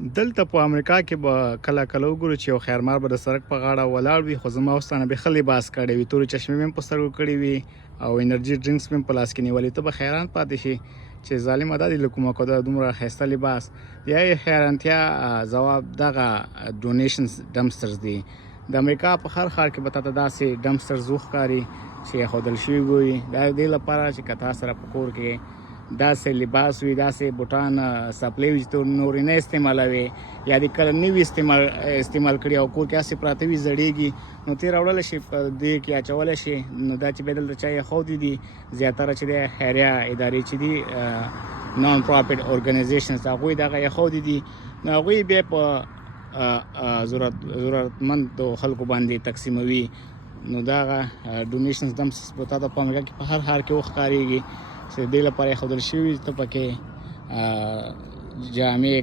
دلته په امریکا کې به کله کله وګورو چې یو خیرمار به د سړک په غاړه ولاړ وي، خو زما اوس نه به ښه لباس کړی وي، تورې چشمې مې هم په سترګو کړې وي او انرژي ډرینکس مې هم په لاس کې نیولي. ته به حیران پاتې شي چې ظالمه دا دې له کومه کوده دومره ښایسته لباس. یا یې حیرانتیا ځواب دغه ډونیشنز ډمپسټرز دي. د امریکا په هر ښار کې به تاته داسې ډمپسټرز وښکاري چې ایښودل شوي به وي. دا د دې لپاره چې که تا سره په کور کې داسې لباس وي، داسې بوټان څپلۍ وي چې ته نورې نه استعمالوې یا دې کله نه وي استعمال کړي او کور کې هسې پراته وي زړېږي، نو ته یې راوړلی شي په دې کې اچولی شي. نو دا چې بیا دلته چا ایښودي دي زیاتره چې دی خیریه ادارې چې دي نان پروفټ ارګنایزیشنز هغوی دغه ایښودي دي، نو هغوی بیا په ضرورتمندو خلکو باندې تقسیموي. نو دغه ډونیشنز ډمپسټرز به تا ته په امریکا کې په هر ښار کې وښکارېږي چې د دې لپاره ایښودل شوي ته پکې جامې